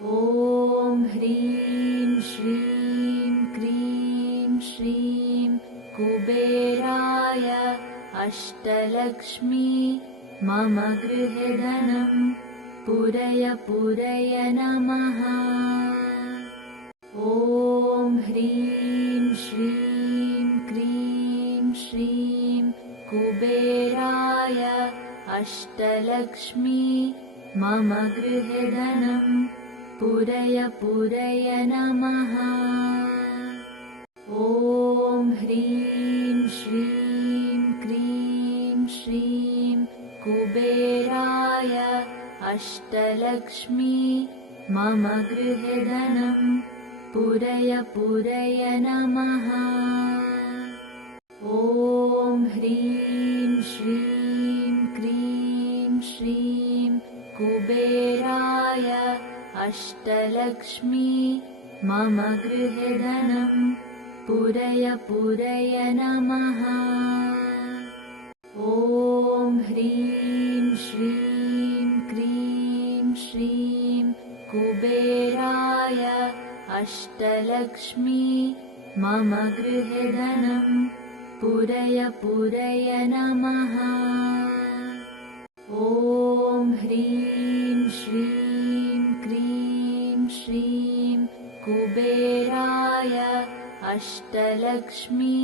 ॐ ह्रीं श्रीं क्रीं श्रीं कुबेराय अष्टलक्ष्मी मम गृहे धनं पूरय पूरय नमः। ॐ ह्रीं श्रीं क्रीं श्रीं कुबेराय अष्टलक्ष्मी मम गृहे धनं पूरय पूरय नमः। ॐ ह्रीं श्रीं क्रीं श्रीं कुबेराय अष्टलक्ष्मी मम गृहे धनं पूरय पूरय नमः। ॐ ह्रीं श्रीं क्रीं श्रीं कुबेराय अष्टलक्ष्मी मम गृहे धनं पूरय पूरय नमः। ॐ ह्रीं श्रीं क्रीं श्रीं कुबेराय अष्टलक्ष्मी मम गृहे धनं पूरय पूरय नमः। ॐ ह्रीं श्रीं क्रीं श्रीं कुबेराय अष्टलक्ष्मी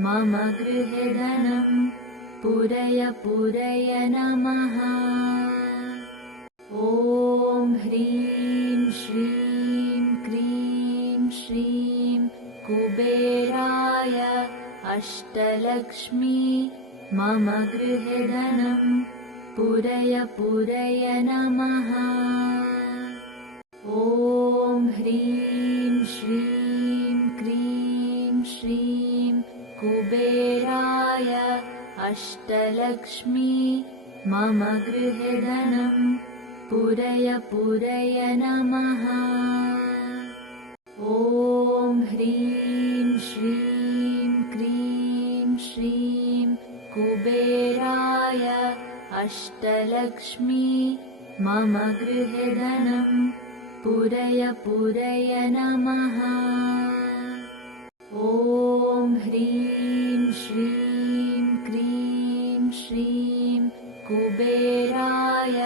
मम गृहे धनं पूरय पूरय नमः। ॐ ह्रीं श्रीं क्रीं श्रीं कुबेराय अष्टलक्ष्मी मम गृहे धनं पूरय पूरय नमः। ॐ ह्रीं श्रीं क्रीं श्रीं कुबेराय अष्टलक्ष्मी मम गृहे धनं पूरय पूरय नमः। ॐ ह्रीं श्रीं क्रीं श्रीं कुबेराय अष्टलक्ष्मी मम गृहे धनं पूरय पूरय नमः। ॐ ह्रीं श्रीं क्रीं श्रीं कुबेराय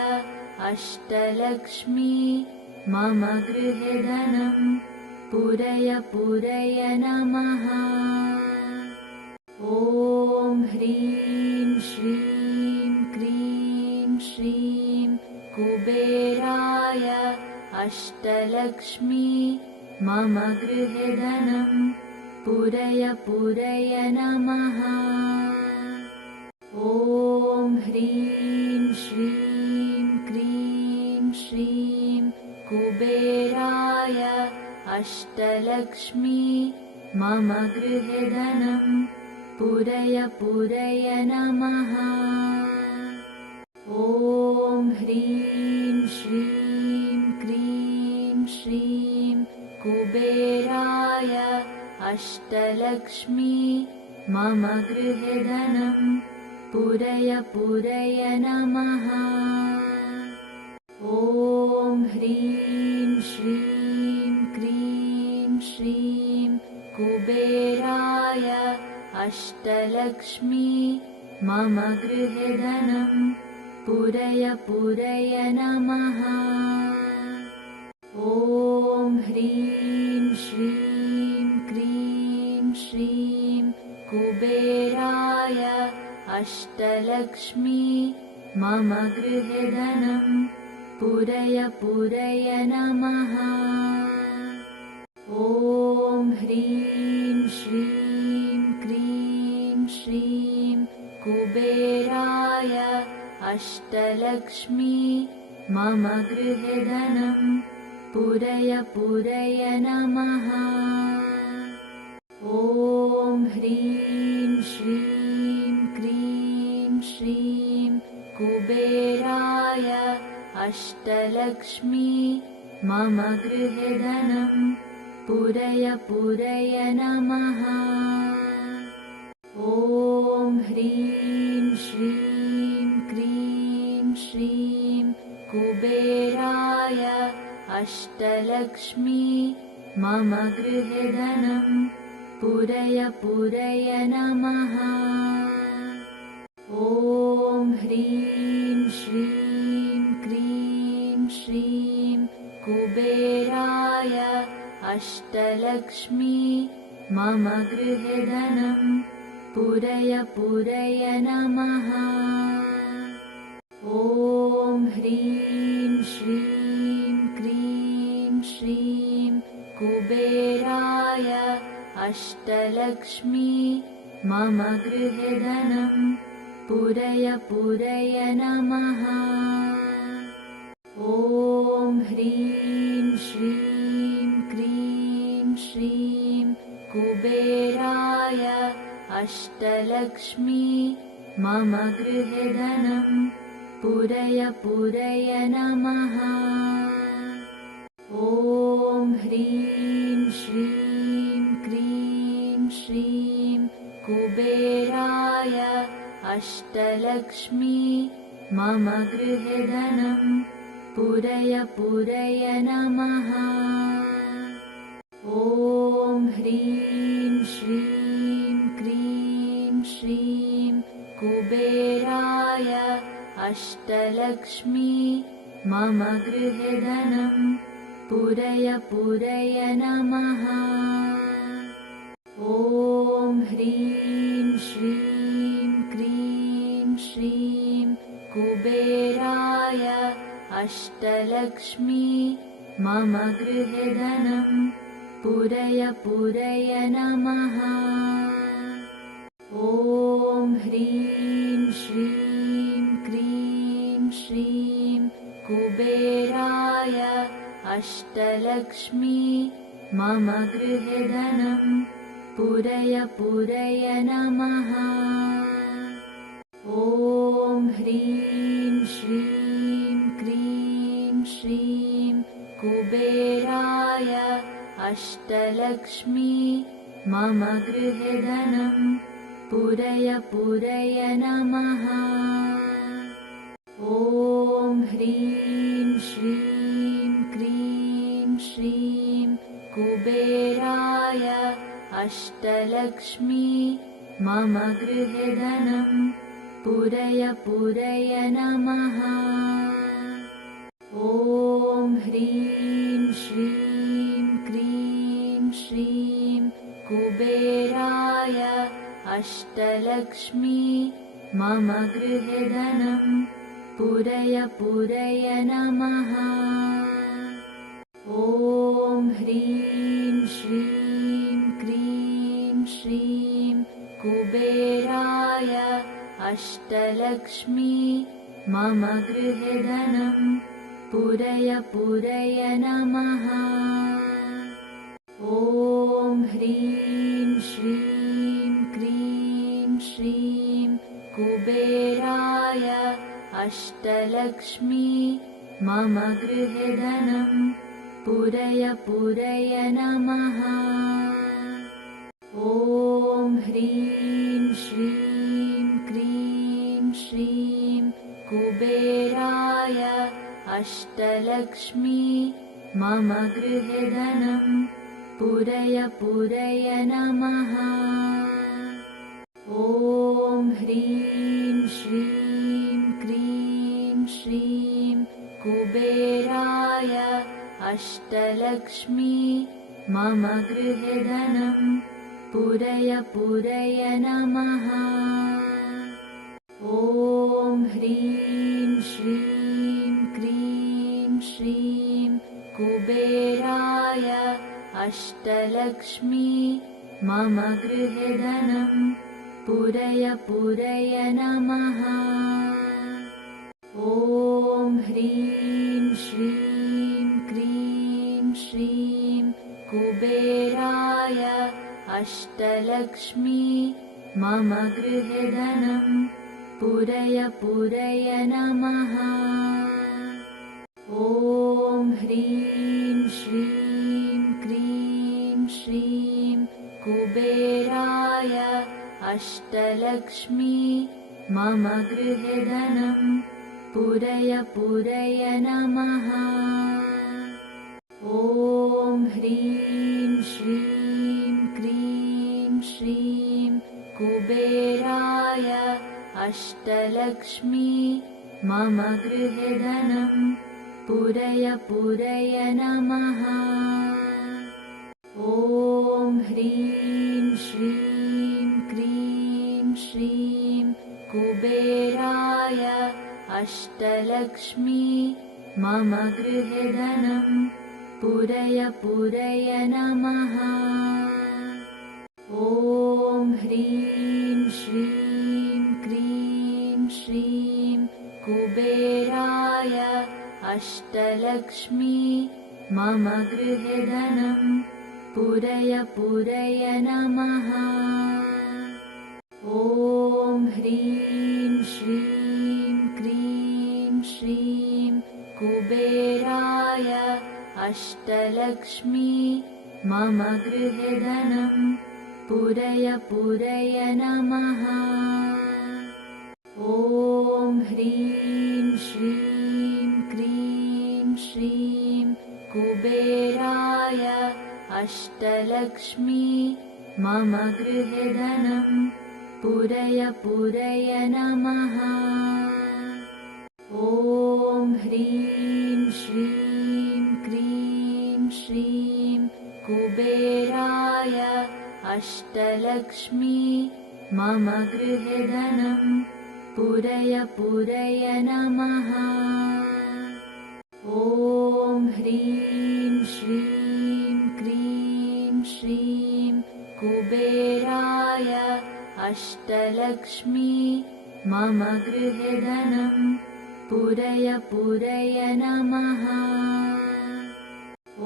अष्टलक्ष्मी मम गृहे धनं पूरय पूरय नमः। ॐ ह्रीं श्रीं क्रीं श्रीं कुबेराय अष्टलक्ष्मी मम गृहे धनं पूरय पूरय नमः। ॐ ह्रीं श्रीं क्रीं श्रीं कुबेराय अष्टलक्ष्मी मम गृहे धनं पूरय पूरय नमः। ॐ ह्रीं श्रीं क्रीं श्रीं कुबेराय अष्टलक्ष्मी मम गृहे धनं पूरय पूरय नमः। ॐ ह्रीं श्रीं क्रीं श्रीं कुबेराय अष्टलक्ष्मी मम गृहे धनं पूरय पूरय नमः। ॐ ह्रीं श्रीं क्रीं श्रीं कुबेराय अष्टलक्ष्मी मम गृहे धनं पूरय पूरय नमः। ॐ ह्रीं श्रीं क्रीं श्रीं कुबेराय अष्टलक्ष्मी मम गृहे धनं पूरय पूरय नमः। ॐ ह्रीं श्रीं क्रीं श्रीं कुबेराय अष्टलक्ष्मी मम गृहे धनं पूरय पूरय नमः। ॐ ह्रीं श्रीं क्रीं श्रीं कुबेराय अष्टलक्ष्मी मम गृहे धनं पूरय पूरय नमः। ॐ ह्रीं श्रीं क्रीं श्रीं कुबेराय अष्टलक्ष्मी मम गृहे धनं पूरय पूरय नमः। ॐ ह्रीं श्रीं क्रीं श्रीं कुबेराय अष्टलक्ष्मी मम गृहे धनं पूरय पूरय नमः। ॐ ह्रीं श्रीं क्रीं श्रीं कुबेराय अष्टलक्ष्मी मम गृहे धनं पूरय पूरय नमः। ॐ ह्रीं श्रीं क्रीं श्रीं कुबेराय अष्टलक्ष्मी मम गृहे धनं पूरय पूरय नमः। ॐ ह्रीं श्रीं क्रीं श्रीं कुबेराय अष्टलक्ष्मी मम गृहे धनं पूरय पूरय नमः। ॐ ह्रीं श्रीं क्रीं श्रीं कुबेराय अष्टलक्ष्मी मम गृहे धनं पूरय पूरय नमः। ॐ ह्रीं श्रीं क्रीं श्रीं कुबेराय अष्टलक्ष्मी मम गृहे धनं पूरय पूरय नमः। ॐ ह्रीं श्रीं क्रीं श्रीं कुबेराय अष्टलक्ष्मी मम गृहे धनं पूरय पूरय नमः। ॐ ह्रीं श्रीं क्रीं श्रीं कुबेराय अष्टलक्ष्मी मम गृहे धनं पूरय पूरय नमः। ॐ ह्रीं श्रीं क्रीं श्रीं कुबेराय अष्टलक्ष्मी मम गृहे धनं पूरय पूरय नमः। ॐ ह्रीं श्रीं क्रीं श्रीं कुबेराय अष्टलक्ष्मी मम गृहे धनं पूरय पूरय नमः। ॐ ह्रीं श्रीं क्रीं श्रीं कुबेराय अष्टलक्ष्मी मम गृहे धनं पूरय पूरय नमः। ॐ ह्रीं श्रीं क्रीं श्रीं कुबेराय अष्टलक्ष्मी मम गृहे धनं पूरय पूरय नमः। ॐ ह्रीं श्रीं क्रीं श्रीं कुबेराय अष्टलक्ष्मी मम गृहे धनं पूरय पूरय नमः। ॐ ह्रीं श्रीं क्रीं श्रीं कुबेराय अष्टलक्ष्मी मम गृहे धनं पूरय पूरय नमः। ॐ ह्रीं श्रीं क्रीं श्रीं कुबेराय अष्टलक्ष्मी मम गृहे धनं पूरय पूरय नमः। ॐ ह्रीं श्रीं क्रीं श्रीं कुबेराय अष्टलक्ष्मी मम गृहे धनं पूरय पूरय नमः। ॐ ह्रीं श्रीं क्रीं श्रीं कुबेराय अष्टलक्ष्मी मम गृहे धनं पूरय पूरय नमः। ॐ ह्रीं श्रीं क्रीं श्रीं कुबेराय अष्टलक्ष्मी मम गृहे धनं पूरय पूरय नमः। ॐ ह्रीं श्रीं क्रीं श्रीं कुबेराय अष्टलक्ष्मी मम गृहे धनं पूरय पूरय नमः। ॐ ह्रीं श्रीं क्रीं श्रीं कुबेराय अष्टलक्ष्मी मम गृहे धनं पूरय पूरय नमः। ॐ ह्रीं श्रीं क्रीं श्रीं कुबेराय अष्टलक्ष्मी मम गृहे धनं पूरय पूरय नमः। ॐ ह्रीं श्रीं क्रीं श्रीं कुबेराय अष्टलक्ष्मी मम गृहे धनं पूरय पूरय नमः। ॐ ह्रीं श्रीं क्रीं श्रीं कुबेराय अष्टलक्ष्मी मम गृहे धनं पूरय पूरय नमः।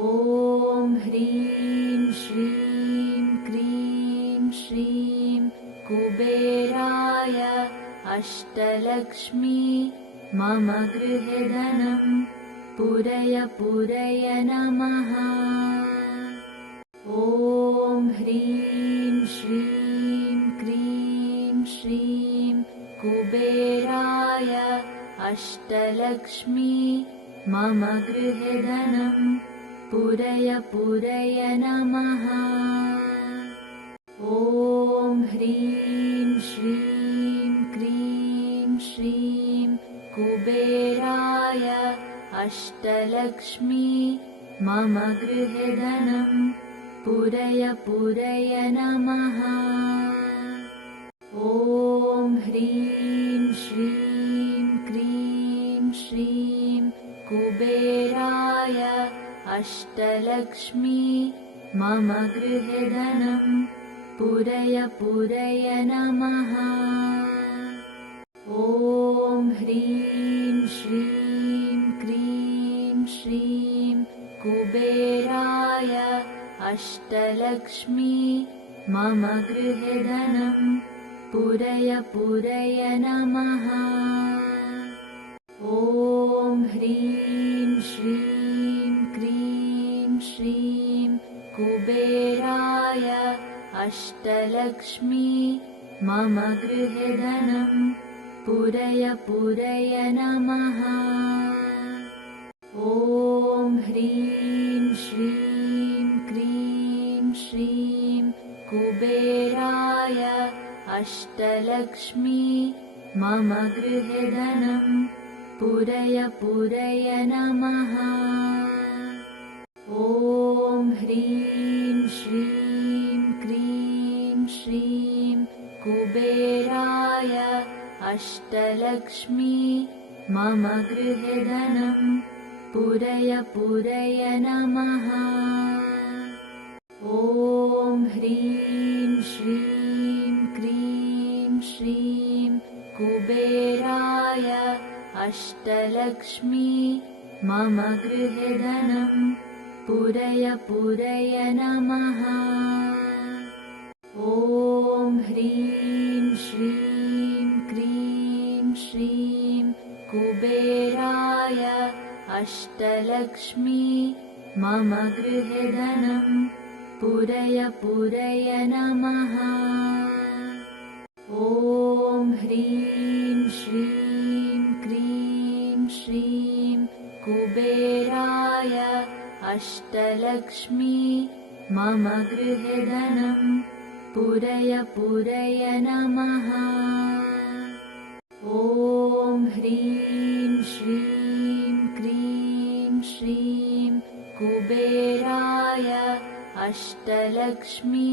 ॐ ह्रीं श्रीं क्रीं श्रीं कुबेराय अष्टलक्ष्मी मम गृहे धनं पूरय पूरय नमः। ॐ ह्रीं श्रीं क्रीं श्रीं कुबेराय अष्टलक्ष्मी मम गृहे धनं पूरय पूरय नमः। ॐ ह्रीं श्रीं क्रीं श्रीं कुबेराय अष्टलक्ष्मी मम गृहे धनं पूरय पूरय नमः। ॐ ह्रीं श्रीं क्रीं श्रीं कुबेराय अष्टलक्ष्मी मम गृहे धनं पूरय पूरय नमः। ॐ ह्रीं श्रीं क्रीं श्रीं कुबेराय अष्टलक्ष्मी मम गृहे धनं पूरय पूरय नमः। ॐ ह्रीं श्रीं क्रीं श्रीं कुबेराय अष्टलक्ष्मी मम गृहे धनं पूरय पूरय नमः। ॐ ह्रीं श्रीं क्रीं श्रीं कुबेराय अष्टलक्ष्मी मम गृहे धनं पूरय पूरय नमः। ॐ ह्रीं श्रीं क्रीं श्रीं कुबेराय अष्टलक्ष्मी मम गृहे धनं पूरय पूरय नमः। ॐ ह्रीं श्रीं क्रीं श्रीं कुबेराय अष्टलक्ष्मी मम गृहे धनं पूरय पूरय नमः। ॐ ह्रीं श्रीं क्रीं श्रीं कुबेराय अष्टलक्ष्मी मम गृहे धनं पूरय पूरय नमः। ॐ ह्रीं श्रीं क्रीं श्रीं कुबेराय अष्टलक्ष्मी मम गृहे धनं पूरय पूरय नमः। ॐ ह्रीं श्रीं क्रीं श्रीं कुबेराय अष्टलक्ष्मी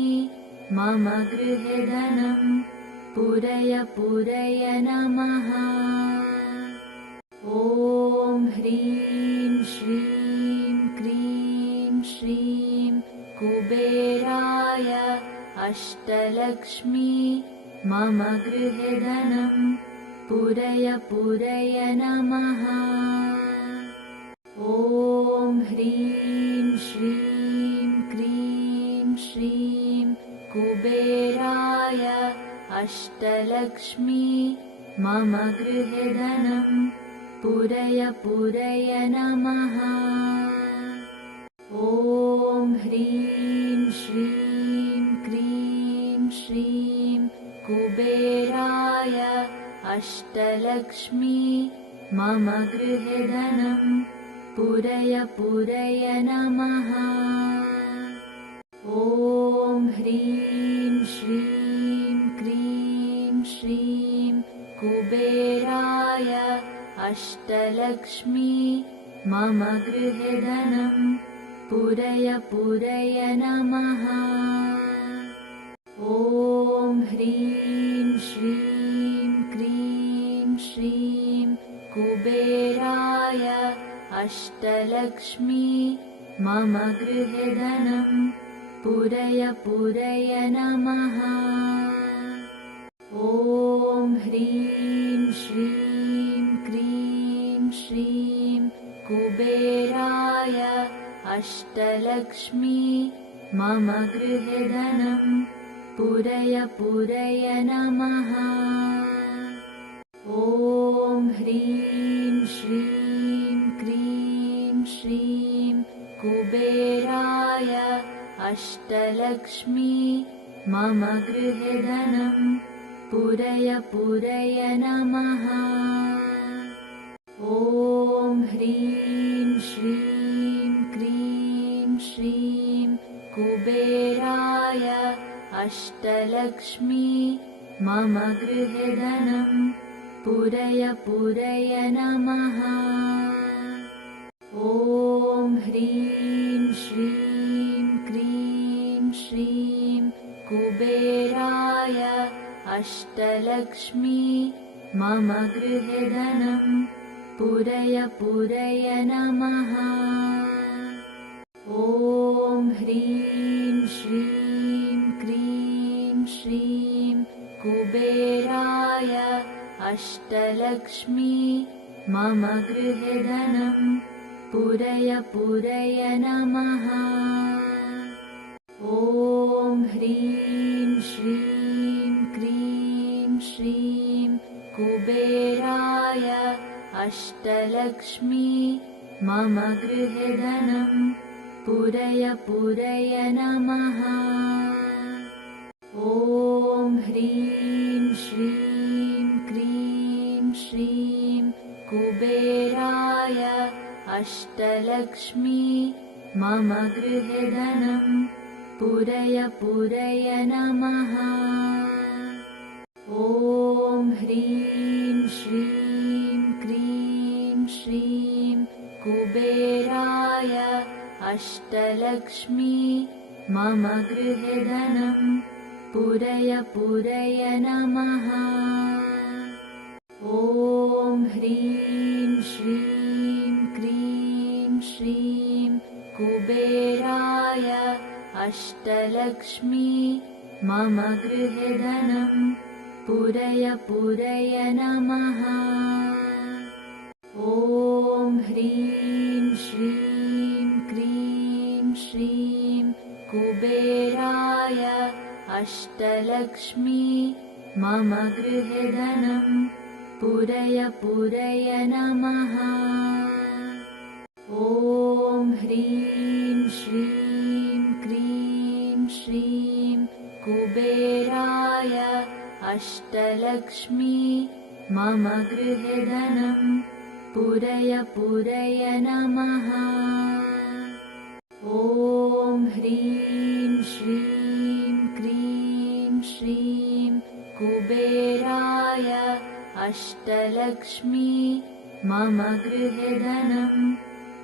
मम गृहे धनं पूरय पूरय नमः। ॐ ह्रीं श्रीं क्रीं श्रीं कुबेराय अष्टलक्ष्मी मम गृहे धनं पूरय पूरय नमः। ॐ ह्रीं श्रीं क्रीं श्रीं कुबेराय अष्टलक्ष्मी मम गृहे धनं पूरय पूरय नमः। ॐ ह्रीं श्रीं क्रीं श्रीं कुबेराय अष्टलक्ष्मी मम गृहे धनं पूरय पूरय नमः। ॐ ह्रीं श्रीं क्रीं श्रीं कुबेराय अष्टलक्ष्मी मम गृहे धनं पूरय पूरय नमः। ॐ ह्रीं श्रीं क्रीं श्रीं कुबेराय अष्टलक्ष्मी मम गृहे धनं पूरय पूरय नमः। ॐ ह्रीं श्रीं क्रीं श्रीं कुबेराय अष्टलक्ष्मी मम गृहे धनं पूरय पूरय नमः। ॐ ह्रीं श्रीं क्रीं श्रीं कुबेराय अष्टलक्ष्मी मम गृहे धनं पूरय पूरय नमः। ॐ ह्रीं श्रीं क्रीं श्रीं कुबेराय अष्टलक्ष्मी मम गृहे धनं पूरय पूरय नमः। ॐ ह्रीं श्रीं क्रीं श्रीं कुबेराय अष्टलक्ष्मी मम गृहे धनं पूरय पूरय नमः। ॐ ह्रीं श्रीं क्रीं श्रीं कुबेराय अष्टलक्ष्मी मम गृहे धनं पूरय पूरय नमः। ॐ ह्रीं श्रीं क्रीं श्रीं कुबेराय अष्टलक्ष्मी मम गृहे धनं पूरय पूरय नमः। ॐ ह्रीं श्रीं क्रीं श्रीं कुबेराय अष्टलक्ष्मी मम गृहे धनं पूरय पूरय नमः। ॐ ह्रीं श्रीं क्रीं श्रीं कुबेराय अष्टलक्ष्मी मम गृहे धनं पूरय पूरय नमः। ॐ ह्रीं श्रीं क्रीं श्रीं कुबेराय अष्टलक्ष्मी मम गृहे धनं पूरय पूरय नमः। ॐ ह्रीं श्रीं क्रीं श्रीं कुबेराय अष्टलक्ष्मी मम गृहे धनं पूरय पूरय नमः। ॐ ह्रीं श्रीं क्रीं श्रीं कुबेराय अष्टलक्ष्मी मम गृहे धनं पूरय पूरय नमः। ॐ ह्रीं श्रीं क्रीं श्रीं कुबेराय अष्टलक्ष्मी मम गृहे धनं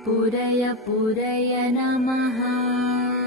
पुरय पुरय नमः।